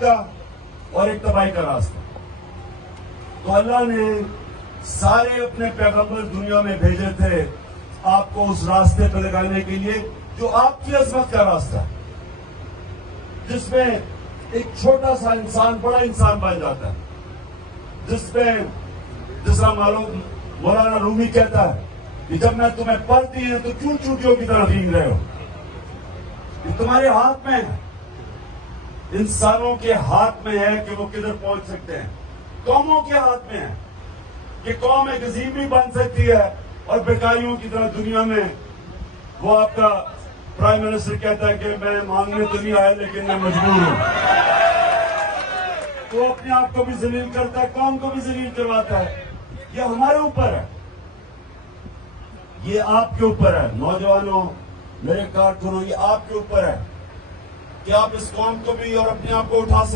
का और एक तबाही का रास्ता। तो अल्लाह ने सारे अपने पैगंबर दुनिया में भेजे थे आपको उस रास्ते पर लगाने के लिए जो आपकी अजमत का रास्ता है, जिसमें एक छोटा सा इंसान बड़ा इंसान बन जाता है, जिसमें जिसका मालूम मौलाना रूमी कहता है कि जब मैं तुम्हें पल दी है तो क्यों चूटियों की तरह भीग रहे हो। ये तुम्हारे हाथ में है, इंसानों के हाथ में है कि वो किधर पहुंच सकते हैं। कौमों के हाथ में है कि कौम एक अजीम भी बन सकती है और बेकारियों की तरह दुनिया में वो आपका प्राइम मिनिस्टर कहता है कि मैं मांगने तो नहीं आया लेकिन मैं मजबूर हूं। तो अपने आप को भी जलील करता है, कौम को भी जलील करवाता है। ये हमारे ऊपर है, ये आपके ऊपर है। नौजवानों, मेरे कारकुनों, ये आपके ऊपर है कि आप इस कौम को भी और अपने आप को उठा सकते